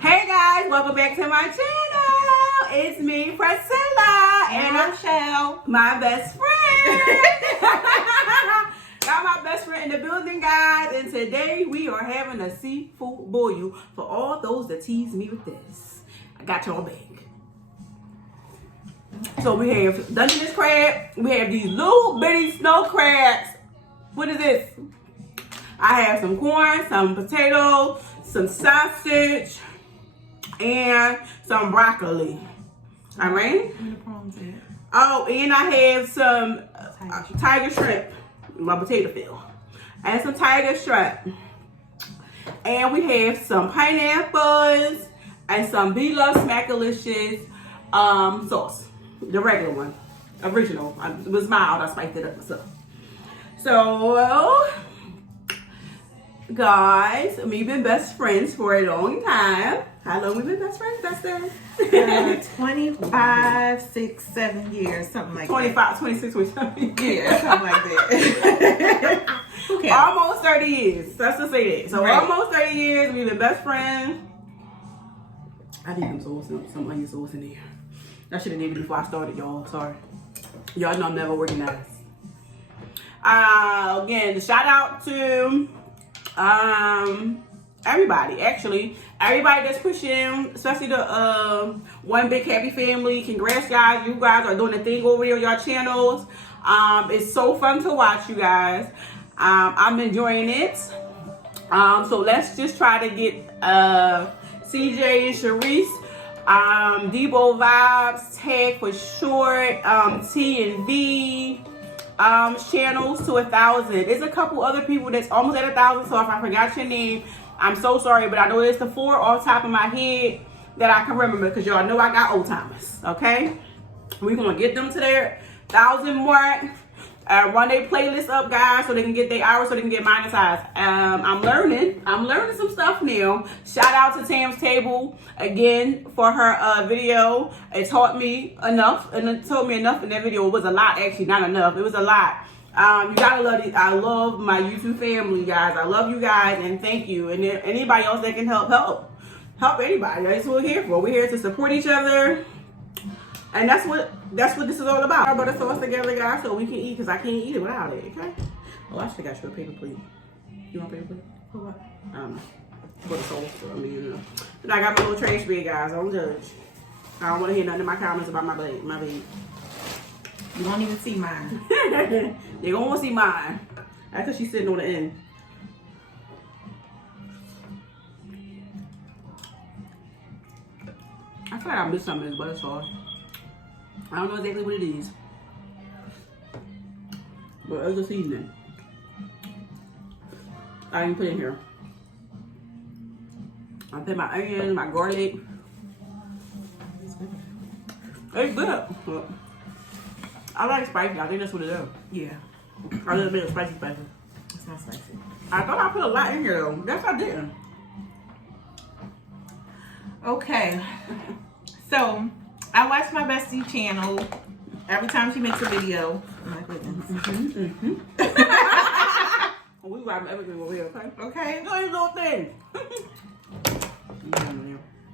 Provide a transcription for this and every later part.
Hey guys, welcome back to my channel. It's me, Priscilla, and Rochelle, my best friend. Got my best friend in the building, guys, and today we are having a seafood boil. For all those that tease me with this, I got y'all back. So we have Dungeness crab. We have these little bitty snow crabs. What is this? I have some corn, some potatoes, some sausage, and some broccoli. All right? Oh, and I have some tiger shrimp, my potato fill, and some tiger shrimp. And we have some pineapples and some Smackalicious sauce. The regular one. Original. It was mild. I spiced it up myself. So, guys, we've been best friends for a long time. How long we been best friends, Dustin? 25, 6, 7 years, something like 25, that. 26, 27. Yeah, something like that. Okay. Almost 30 years. Let's just say that. So, right. Almost 30 years, we've been best friends. I need some onion sauce in there. I should have named it before I started, y'all. Sorry. Y'all know I'm never organized. Again, the shout out to everybody, actually. Everybody that's pushing, especially the One Big Happy Family. Congrats, guys. You guys are doing the thing over there on your channels. It's so fun to watch, you guys. I'm enjoying it. So let's just try to get CJ and Sharice, Debo Vibes, Tag for short, T and V channels to 1,000. There's a couple other people that's almost at 1,000, so if I forgot your name, I'm so sorry, but I know it's the 4 off top of my head that I can remember, because y'all know I got old timers. Okay, we're gonna get them to their 1,000 mark. Run their playlist up, guys, so they can get their hours, so they can get monetized. I'm learning some stuff now. Shout out to Tam's Table again for her video. It taught me enough, and it told me enough in that video. It was a lot, actually, not enough. It was a lot. You gotta love it. I love my YouTube family, guys. I love you guys, and thank you. And anybody else that can help anybody. That's what we're here for. We're here to support each other. And that's what this is all about. Our butter sauce together, guys, so we can eat, because I can't eat it without it, okay? Oh, I should have got you a paper plate. You want a paper plate? For what? I don't know. For the sauce, I mean, you know. But I got my little trash bag, guys. Don't judge. I don't want to hear nothing in my comments about my baby. You won't even see mine. You're going to want to see mine. That's because she's sitting on the end. I feel like I missed something in this butter sauce. I don't know exactly what it is, but it's a seasoning. I didn't put it in here. I put my onions, my garlic. It's good. But I like spicy. I think that's what it is. Yeah. A little bit of spicy. It's not spicy. I thought I put a lot in here though. Guess I didn't. Okay. So, I watch my bestie channel every time she makes a video. Oh my goodness. We got everything over here, okay? Okay. No, these little things.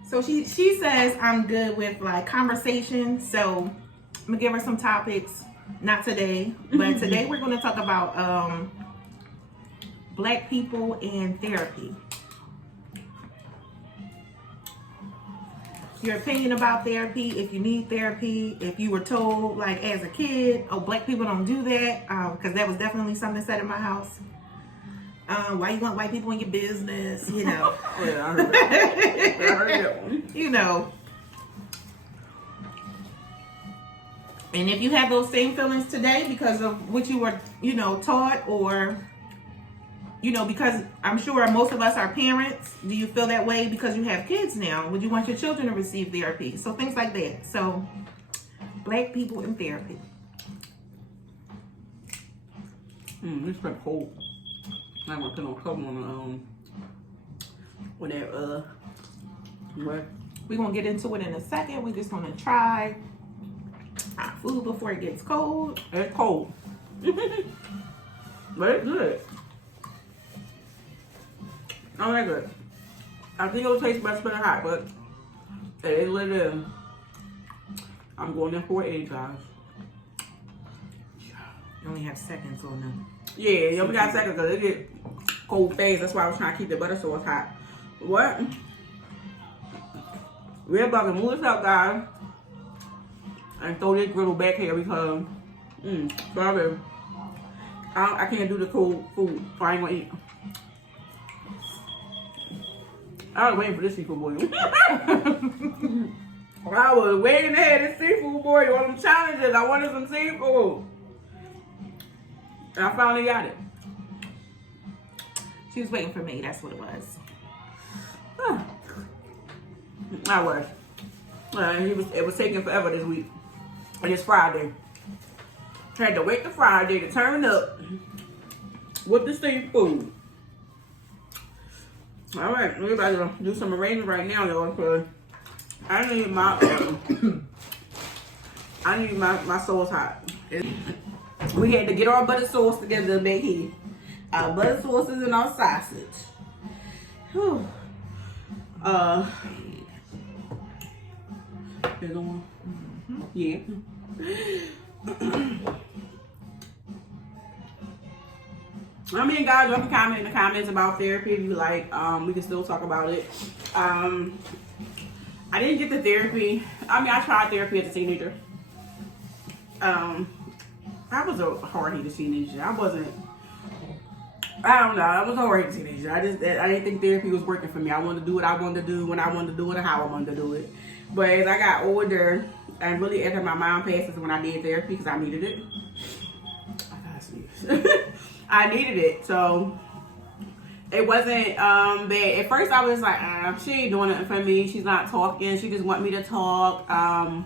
So she says I'm good with like conversation. So I'm gonna give her some topics. Not today, but today we're gonna talk about Black people and therapy. Your opinion about therapy, if you need therapy, if you were told like as a kid, oh, Black people don't do that, because that was definitely something said in my house. Why you want white people in your business, you know? Oh, yeah, I heard that. I heard that one. You know. And if you have those same feelings today because of what you were, you know, taught, or, you know, because I'm sure most of us are parents. Do you feel that way because you have kids now? Would you want your children to receive therapy? So things like that. So, Black people in therapy. It's pretty cold. I'm gonna put on cover on that what? We're gonna get into it in a second. We're just gonna try our food before it gets cold. It's cold. But it's good. I like it. I think it'll taste much better hot, but it is what it is. I'm going in for 8, guys. You only have seconds on them. Yeah, you only got seconds because it get cold fast. That's why I was trying to keep the butter sauce hot. What? We're about to move this up, guys. And throw this griddle back here because, sorry. I can't do the cold food, so I ain't gonna eat. I was waiting for this seafood boil. I was waiting to have this seafood boil on them challenges. I wanted some seafood. And I finally got it. She was waiting for me, that's what it was. I was. It was taking forever this week. And it's Friday. Had to wait till Friday to turn up with the seafood. All right, we're about to do some arrangement right now, y'all. Because I need my sauce hot. We had to get our butter sauce together back here. Our butter sauces and our sausage. Whew. There's one. Yeah. I mean, guys, you can comment in the comments about therapy if you like. We can still talk about it. I didn't get the therapy. I mean, I tried therapy as a teenager. I was a hard-headed teenager. I don't know. I was a hard-headed teenager. I didn't think therapy was working for me. I wanted to do what I wanted to do when I wanted to do it and how I wanted to do it. But as I got older, and really after my mom passed is when I did therapy because I needed it. I gotta sneeze. I needed it, so it wasn't bad. At first, I was like, she ain't doing nothing for me. She's not talking. She just want me to talk. And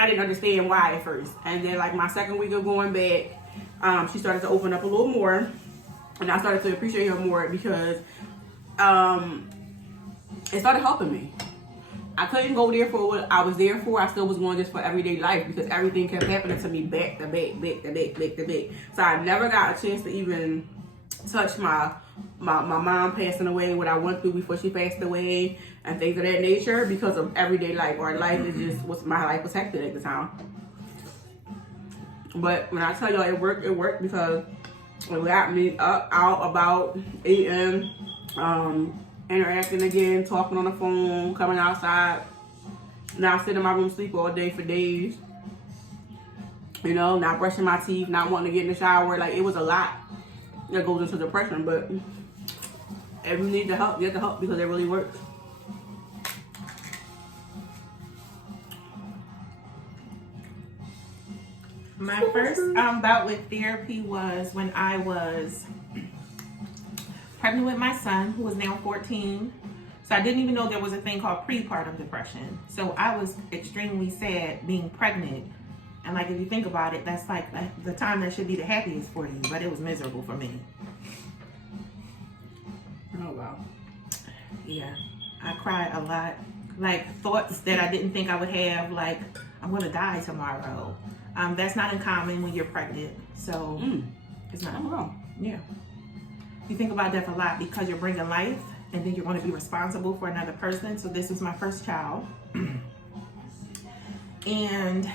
I didn't understand why at first. And then, like my second week of going back, she started to open up a little more, and I started to appreciate her more because it started helping me. I couldn't go there for what I was there for. I still was going just for everyday life because everything kept happening to me back to back. So I never got a chance to even touch my mom passing away, what I went through before she passed away, and things of that nature because of everyday life. Our life is just my life was hectic at the time. But when I tell y'all it worked because it got me up, out, about, eating, interacting again, talking on the phone, coming outside. Now I sit in my room, sleep all day for days. You know, not brushing my teeth, not wanting to get in the shower. Like, it was a lot that goes into depression. But if you need the help, get the help because it really works. My first bout with therapy was when I was pregnant with my son, who is now 14. So I didn't even know there was a thing called prepartum depression. So I was extremely sad being pregnant. And like, if you think about it, that's like the time that should be the happiest for you, but it was miserable for me. Oh, wow. Yeah, I cried a lot. Like, thoughts that I didn't think I would have, like, I'm gonna die tomorrow. That's not uncommon when you're pregnant. So it's not. Oh, wow. Yeah. You think about death a lot because you're bringing life and then you're going to be responsible for another person. So this was my first child. And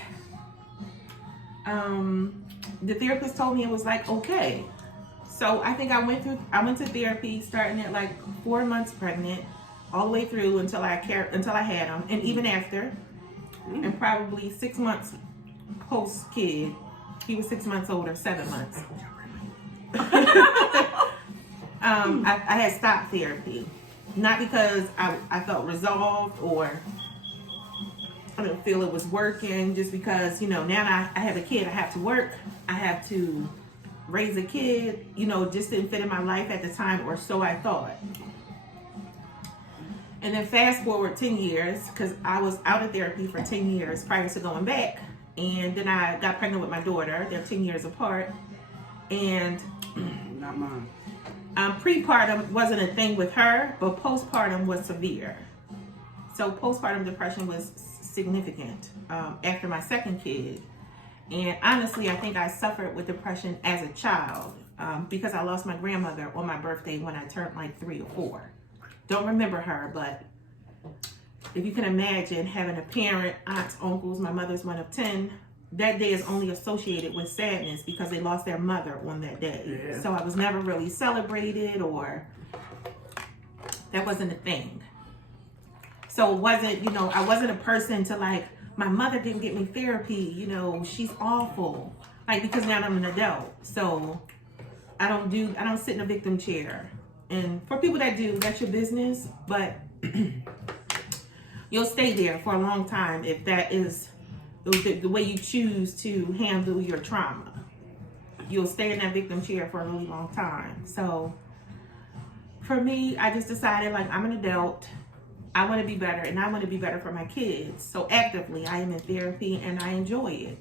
the therapist told me it was like, okay. So I think I went to therapy starting at like 4 months pregnant all the way through until I had him, and even after, and probably 6 months post kid. He was 6 months older, 7 months. I had stopped therapy, not because I felt resolved or I didn't feel it was working, just because, you know, now I have a kid, I have to work, I have to raise a kid, you know, just didn't fit in my life at the time, or so I thought. And then fast forward 10 years, because I was out of therapy for 10 years prior to going back, and then I got pregnant with my daughter. They're 10 years apart, and not mine. Prepartum wasn't a thing with her, but postpartum was severe. So postpartum depression was significant after my second kid. And honestly, I think I suffered with depression as a child because I lost my grandmother on my birthday when I turned like 3 or 4. don't remember her, but if you can imagine having a parent, aunts, uncles, my mother's one of 10, that day is only associated with sadness because they lost their mother on that day. Yeah. So I was never really celebrated, or that wasn't a thing. So it wasn't, you know, I wasn't a person to like, my mother didn't get me therapy, you know, she's awful. Like, because now I'm an adult. So I don't sit in a victim chair. And for people that do, that's your business, but you'll stay there for a long time if that is the way you choose to handle your trauma. You'll stay in that victim chair for a really long time. So for me, I just decided, like, I'm an adult. I want to be better, and I want to be better for my kids. So actively, I am in therapy, and I enjoy it.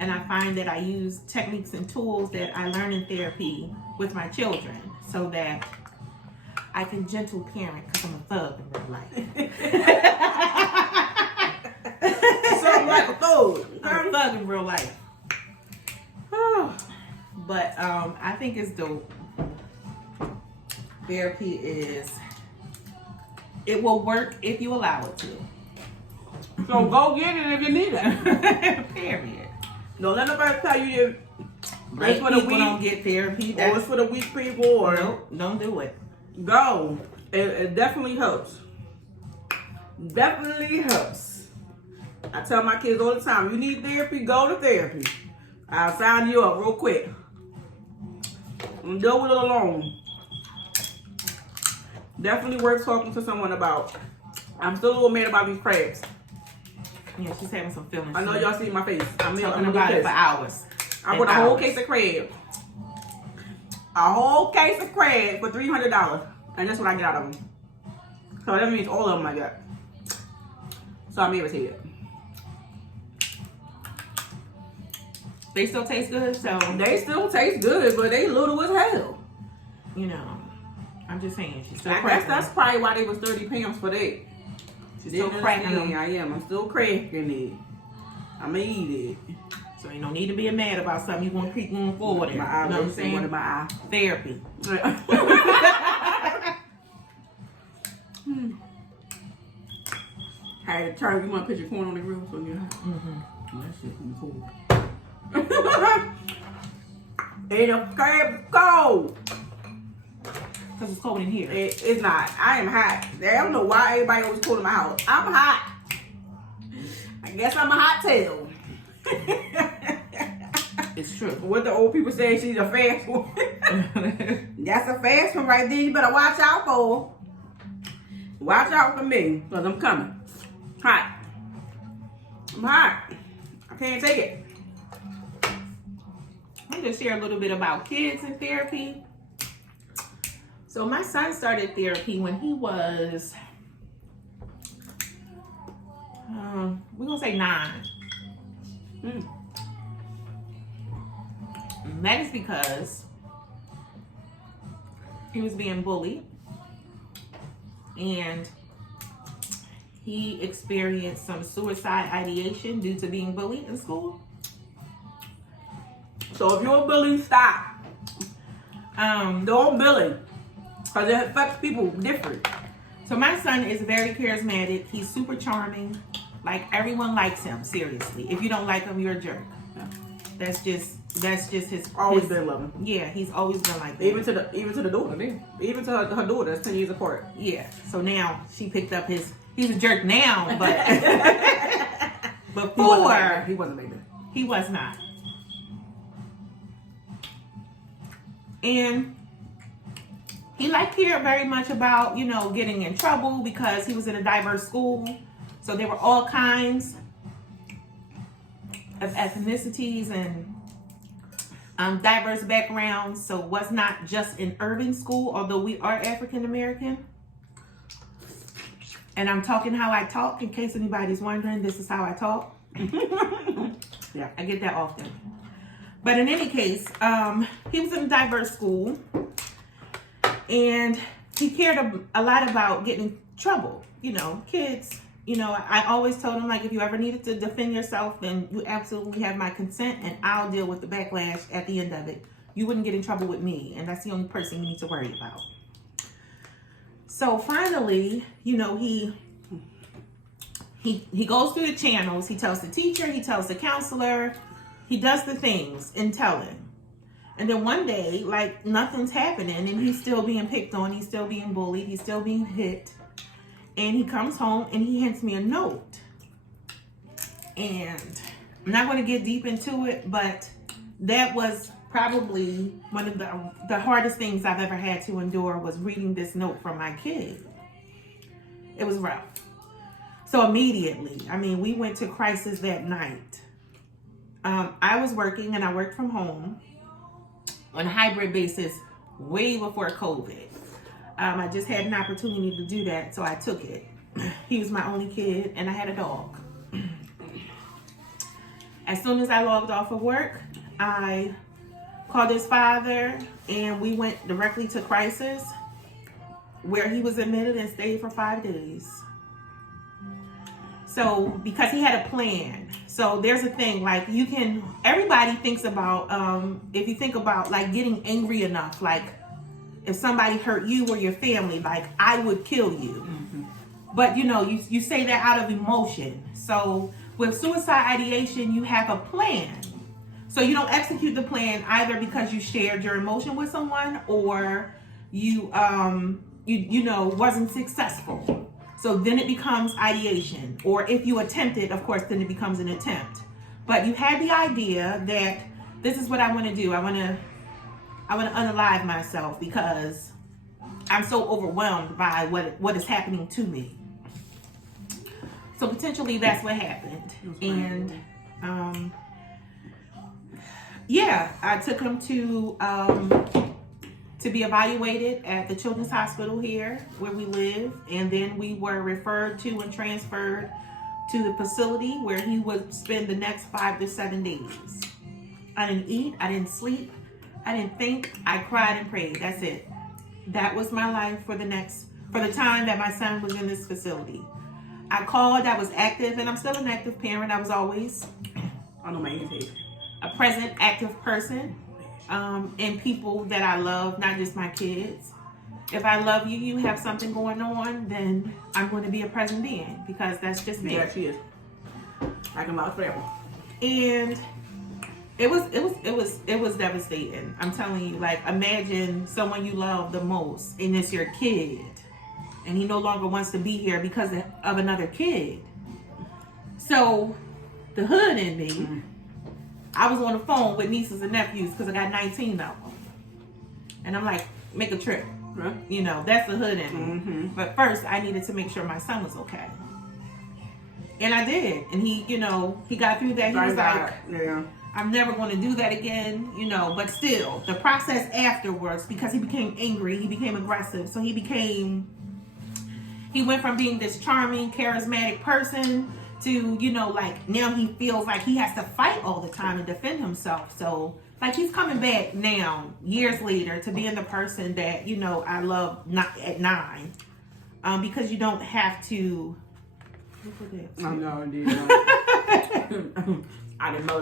And I find that I use techniques and tools that I learn in therapy with my children so that I can gentle parent, because I'm a thug in real life. Something like a thug. I'm a thug in real life. But I think it's dope. Therapy it will work if you allow it to. So go get it if you need it. Period. Don't let nobody tell you Right, it's for the people weak, don't get therapy. or it's for the weak people, or Nope, don't do it. go. It definitely helps. Definitely helps. I tell my kids all the time, you need therapy, go to therapy. I'll sign you up real quick. And deal with it alone. Definitely worth talking to someone about. I'm still a little mad about these crabs. Yeah, she's having some feelings. I know y'all see my face. I'm talking about it for hours. I bought a whole case of crab. A whole case of crab for $300. And that's what I get out of them. So that means all of them I got. So I'm irritated. They still taste good, so They still taste good, but they little as hell. you know. I'm just saying, she's still I guess cracking. that's probably why they was 30 pounds for that. She's still cracking them. I am. I'm still cracking it. I'ma eat it. So you don't need to be mad about something. You want to keep going forward. You know My eye what I'm works in one of saying? my eye. Therapy. Hey, Charlie, you want to put your corn on the grill so you're hot? Mm-hmm. That shit be cool. And the crab is cold. Because it's cold in here. It's not. I am hot. I don't know why everybody always cold in my house. I'm hot. I guess I'm a hot tail. It's true. What the old people say, she's a fast one. That's a fast one right there. You better watch out for. Watch out for me, because I'm coming. Hot. I'm hot. I can't take it. I'm going to share a little bit about kids in therapy. So my son started therapy when he was, we're going to say 9. And that is because he was being bullied and he experienced some suicide ideation due to being bullied in school. So if you're a bully, stop. Don't bully. Because it affects people different. So my son is very charismatic. He's super charming. Like, everyone likes him, seriously. If you don't like him, you're a jerk. Yeah. That's just his Always been loving. Yeah, he's always been like that. Even to the daughter, man. Even to her daughter, that's 10 years apart. Yeah. So now she picked up he's a jerk now, but before He wasn't like that. he was not. And he cared very much about, getting in trouble because he was in a diverse school. So there were all kinds of ethnicities and diverse backgrounds. So it was not just an urban school, although we are African American. And I'm talking how I talk, in case anybody's wondering, this is how I talk. Yeah. I get that often. But in any case, he was in a diverse school. And he cared a lot about getting in trouble. Kids, I always told him, like, if you ever needed to defend yourself, then you absolutely have my consent and I'll deal with the backlash at the end of it. You wouldn't get in trouble with me, and that's the only person you need to worry about. So finally, you know, he goes through the channels. He tells the teacher, he tells the counselor, he does the things in telling. And then one day, like, nothing's happening, and he's still being picked on, he's still being bullied, he's still being hit. And he comes home and he hands me a note. And I'm not going to get deep into it, but that was probably one of the hardest things I've ever had to endure, was reading this note from my kid. It was rough. So immediately, I mean, we went to crisis that night. I was working, and I worked from home on a hybrid basis way before COVID. I just had an opportunity to do that, so I took it. He was my only kid, and I had a dog. As soon as I logged off of work, I called his father, and we went directly to crisis, where he was admitted and stayed for 5 days. So, because he had a plan. So there's a thing, like, everybody thinks about, if you think about, like, getting angry enough, like, if somebody hurt you or your family, like, I would kill you. Mm-hmm. But, you know, you say that out of emotion. So with suicide ideation, you have a plan. So you don't execute the plan either because you shared your emotion with someone, or you wasn't successful. So then it becomes ideation. Or if you attempt it, of course, then it becomes an attempt. But you had the idea that this is what I want to do. I want to unalive myself because I'm so overwhelmed by what is happening to me. So potentially that's what happened. And I took him to be evaluated at the Children's Hospital here where we live, and then we were referred to and transferred to the facility where he would spend the next 5 to 7 days. I didn't eat, I didn't sleep, I didn't think, I cried and prayed. That's it. That was my life for the time that my son was in this facility. I called, I was active, and I'm still an active parent. I was always a present, active person. And people that I love, not just my kids. If I love you, you have something going on, then I'm going to be a present being, because that's just me. Yeah, she is. I can vouch forever. And it was devastating. I'm telling you, like, imagine someone you love the most, and it's your kid, and he no longer wants to be here because of another kid. So the hood in me. I was on the phone with nieces and nephews because I got 19 of them. And I'm like, make a trip. Huh? You know, that's the hood in me. Mm-hmm. But first, I needed to make sure my son was okay. And I did. And he got through that. He was like, I'm never going to do that again, But still, the process afterwards, because he became angry, he became aggressive. So he went from being this charming, charismatic person to, now he feels like he has to fight all the time and defend himself. So, like, he's coming back now, years later, to being the person that, I love at 9. Because you don't have to... I know, indeed. I didn't know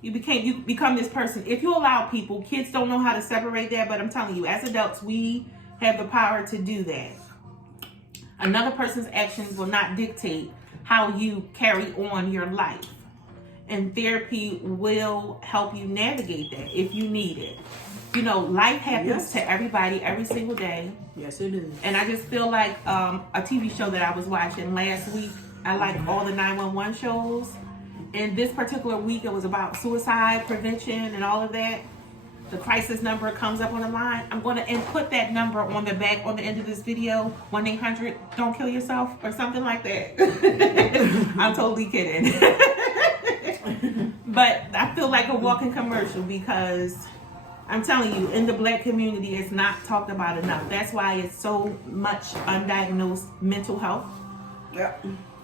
you become this person. If you allow people, kids don't know how to separate that, but I'm telling you, as adults, we have the power to do that. Another person's actions will not dictate how you carry on your life. And therapy will help you navigate that if you need it. Life happens to everybody every single day. Yes, it is. And I just feel like a TV show that I was watching last week, I like all the 911 shows. And this particular week, it was about suicide prevention and all of that. The crisis number comes up on the line. I'm going to put that number on the end of this video, 1-800 don't kill yourself, or something like that. I'm totally kidding. But I feel like a walking commercial, because I'm telling you, in the Black community, it's not talked about enough. That's why it's so much undiagnosed mental health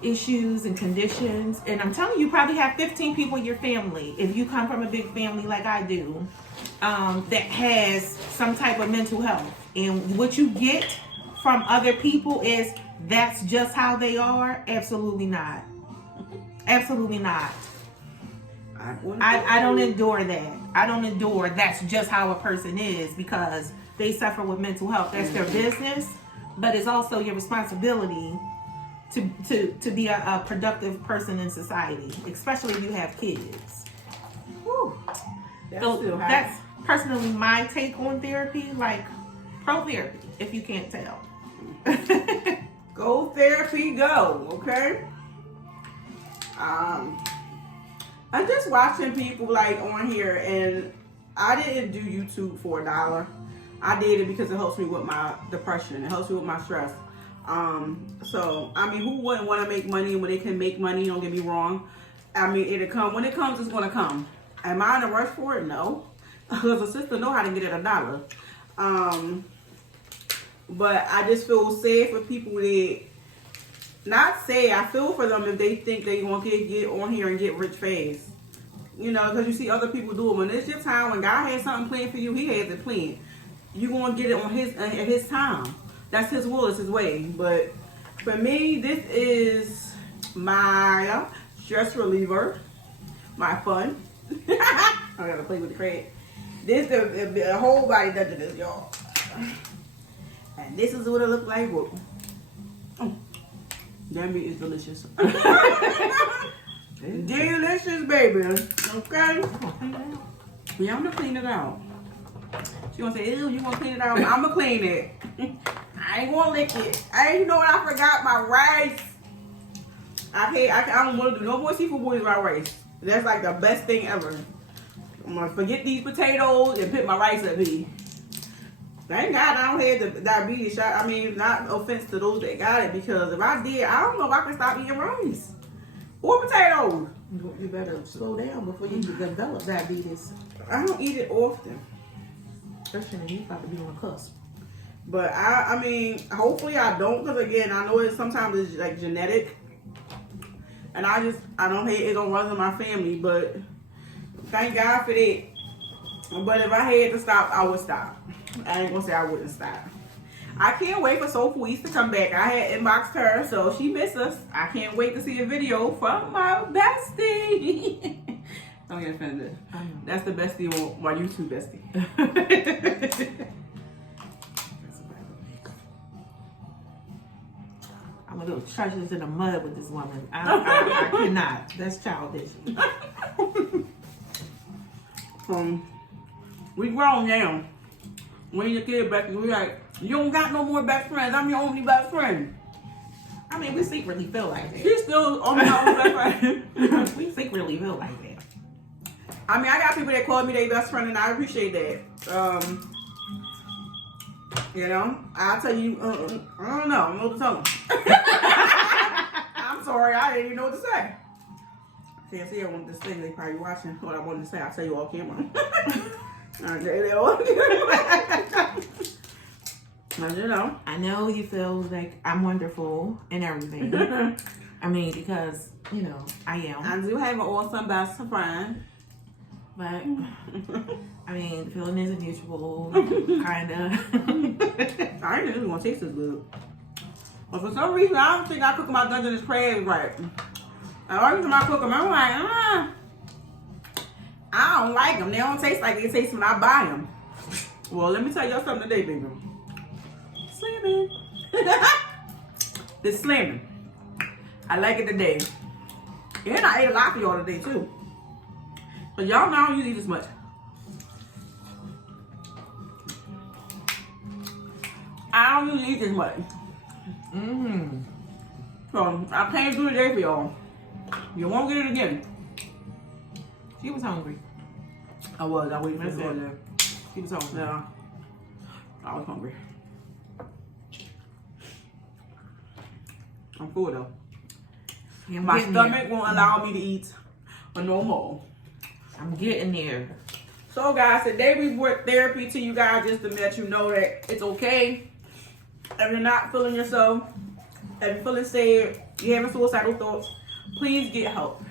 issues and conditions. And I'm telling you, you probably have 15 people in your family, if you come from a big family like I do, that has some type of mental health. And what you get from other people is, that's just how they are. Absolutely not. Absolutely not. I don't endure that. I don't endure that's just how a person is, because they suffer with mental health. That's their business, but it's also your responsibility to be a productive person in society, especially if you have kids. Whew. That's personally my take on therapy, like pro therapy, if you can't tell. Go therapy, go, okay? I'm just watching people like on here, and I didn't do YouTube for $1. I did it because it helps me with my depression. It helps me with my stress. So I mean, who wouldn't want to make money when they can make money? Don't get me wrong. I mean, it'll come when it comes. It's gonna come. Am I in a rush for it? No, because a sister know how to get it $1. But I just feel sad for people that, not say, I feel for them if they think they gonna get on here and get rich fast. You know, because you see other people do it. When it's your time, when God has something planned for you, He has it planned. You gonna get it on at His time. That's His will, it's His way. But for me, this is my stress reliever, my fun. I gotta play with the crab. This the whole body does this, y'all. And this is what it looks like. That meat is delicious. Delicious, baby. Okay? Yeah, I'm gonna clean it out. She gonna say, ew, you gonna clean it out? I'm gonna clean it. I ain't gonna lick it. You know what? I forgot my rice. I don't want to do no more seafood boys without rice. That's like the best thing ever. I'm gonna forget these potatoes and put my rice at me. Thank God I don't have the diabetes shot. I mean, not offense to those that got it, because if I did, I don't know if I could stop eating rice or potatoes. You better slow down before you develop diabetes. I don't eat it often. Especially you about to be on the cusp. But I mean, hopefully I don't, because again, I know sometimes it's like genetic, and I don't hate it don't run in my family. But thank God for that. But if I had to stop, I would stop. I ain't gonna say I wouldn't stop. I can't wait for Soulful East to come back. I had inboxed her, so she missed us. I can't wait to see a video from my bestie. Don't get offended. That's the bestie on my YouTube bestie. I'm a little treasures in the mud with this woman. I cannot. That's childish. We grown now. When you're a kid, Becky, we like, you don't got no more best friends. I'm your only best friend. I mean, we secretly feel like that. She's still only my only best friend. We secretly feel like that. I mean, I got people that call me their best friend, and I appreciate that. You know, I'll tell you, I don't know. I don't know what to tell them. I'm sorry, I didn't even know what to say. Can't see everyone this thing. They probably watching what I wanted to say. I'll tell you all camera. You know. I know you feel like I'm wonderful and everything. I mean, because, you know, I am. I do have an awesome best friend. But, I mean, the feeling is mutual, kind of. I ain't even gonna taste this good. But for some reason, I don't think I cook my Dungeness crabs right. And every time I cook them, I'm like, I don't like them. They don't taste like they taste when I buy them. Well, let me tell y'all something today, baby. Slamming. It's slamming. I like it today. And I ate a lot for y'all today, too. But y'all know I don't usually eat this much. I don't usually eat this much. So I can't do it today for y'all. You won't get it again. She was hungry. I was. I waited for That's her it. there. She was hungry. Yeah. I was hungry. I'm full though. Yeah, My getting stomach there. won't allow me to eat no more. I'm getting there. So guys, today we brought therapy to you guys just to let you know that it's okay. If you're not feeling yourself, if you're feeling sad, you're having suicidal thoughts, please get help.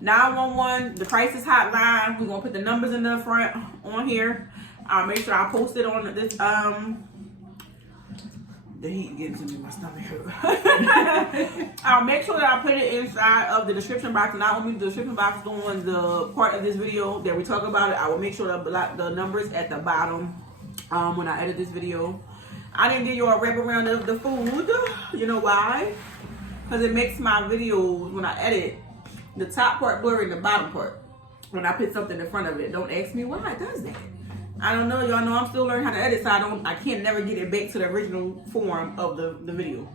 911, the crisis hotline. We're gonna put the numbers in the front on here. I'll make sure I post it on this. The heat getting to me, my stomach hurt. I'll make sure that I put it inside of the description box. Not only the description box on the part of this video that we talk about it, I will make sure that the numbers at the bottom when I edit this video. I didn't give you a wrap around of the food. You know why? Because it makes my videos, when I edit, the top part blurry and the bottom part when I put something in front of it. Don't ask me why it does that. I don't know. Y'all know I'm still learning how to edit, so I can't never get it back to the original form of the video.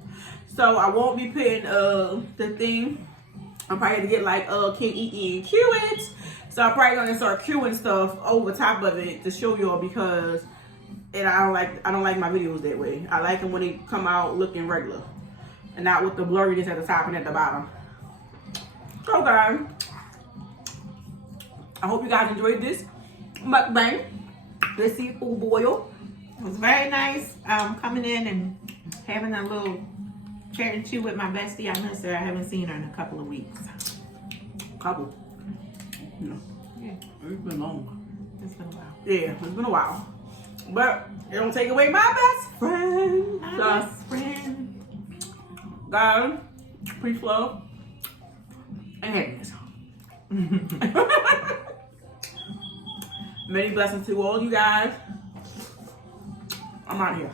So I won't be putting the thing. I'm probably gonna get like King E and cue it. So I'm probably gonna start queuing stuff over top of it to show y'all, because I don't like my videos that way. I like them when they come out looking regular and not with the blurriness at the top and at the bottom. So guys, I hope you guys enjoyed this mukbang. This seafood boil. It was very nice coming in and having a little chat and chew with my bestie. I miss her. I haven't seen her in a couple of weeks. Couple. Yeah. It's been long. It's been a while. Yeah, it's been a while. But it don't take away my best friend. My best friend. Guys, peace, love, and happiness. Many blessings to all you guys. I'm out of here.